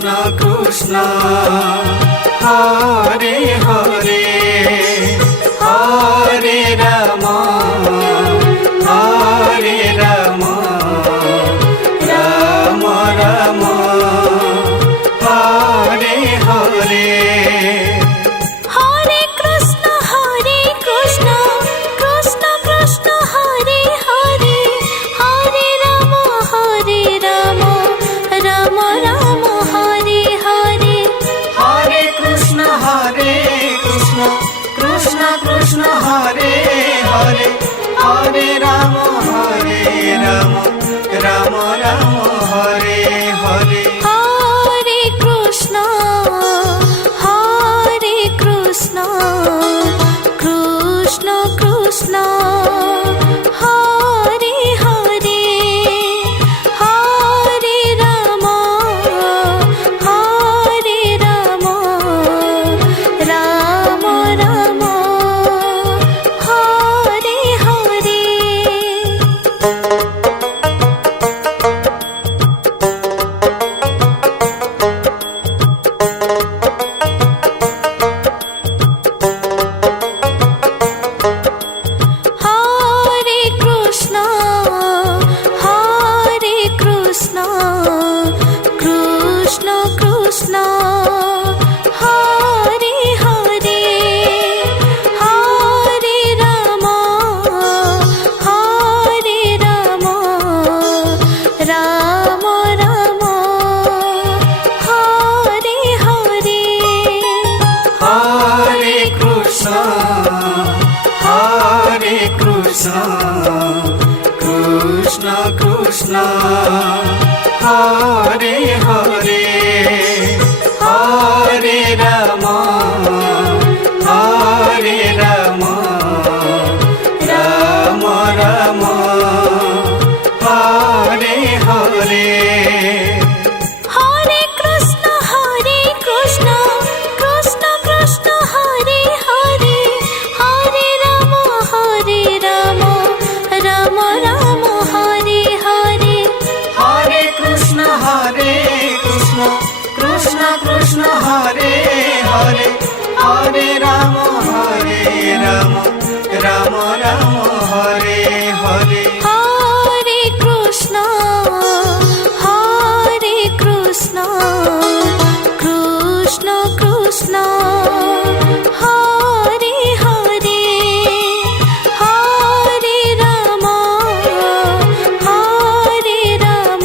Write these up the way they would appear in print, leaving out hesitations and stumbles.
Krishna Krishna Hare Hare Hare Ram Ram Ram Hare Hare Hare Krishna Krishna Krishna Hare Hare Hare Ram Ram Ram Hare Hare Hare Krishna Krishna Krishna Hare Hare Hare Ram Ram Ram Hare Hare Hare Krishna Krishna Krishna Hare Hare Hare Ram Ram Ram Hare Hare Hare Krishna Krishna Krishna Hare Hare Hare Ram Ram Ram Hare Hare Hare Krishna Krishna Krishna Hare Hare Hare Ram Ram Ram Hare Hare Hare Krishna Krishna Krishna Hare Hare Hare Ram Ram Ram Hare Hare Hare Krishna Krishna Krishna Hare Hare Hare Ram Ram Ram Hare Hare Hare Krishna Krishna Krishna Hare Hare Hare Ram Ram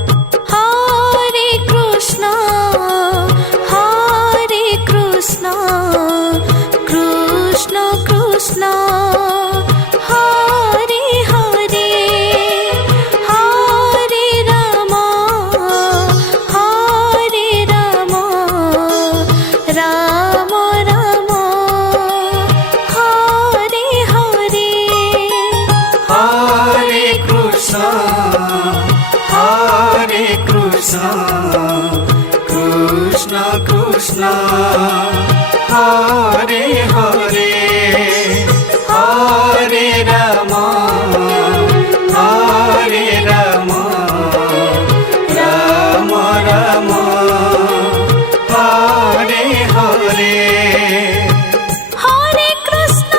Ram Hare Hare Hare Krishna Krishna Krishna Hare Hare Hare Ram Ram Ram Hare Hare Hare Krishna Krishna Krishna Hare Hare Hare Ram Ram Ram Hare Hare Hare Krishna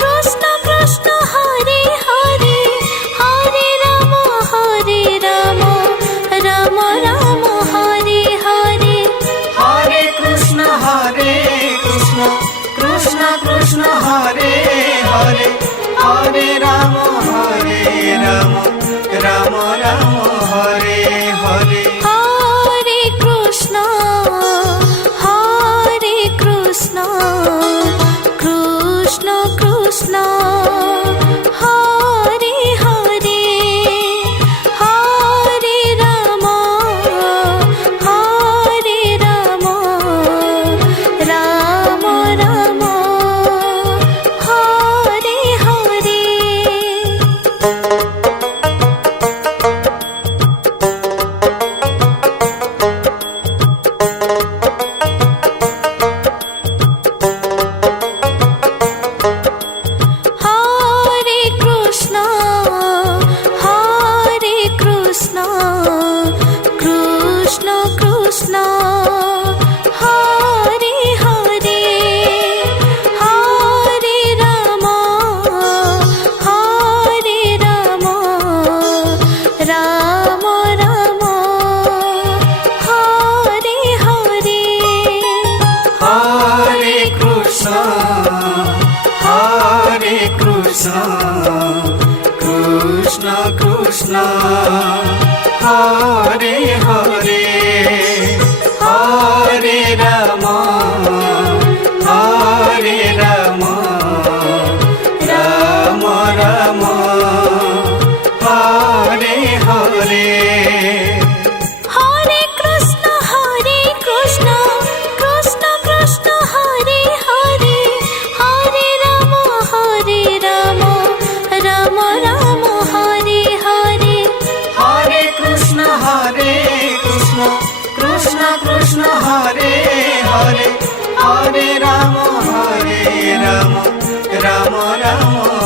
Krishna Krishna Hare Hare Hare Ram Ram Ram Hare Hare Hare Krishna Krishna Krishna Hare Krishna Krishna Hare Hare Hare Ram Hare Ram Ram Ram Hare Hare Hare Krishna Krishna Krishna Hare Hare Hare Ram Ram Ram Hare Hare Hare Krishna Krishna Krishna Hare Hare Hare Ram Ram Ram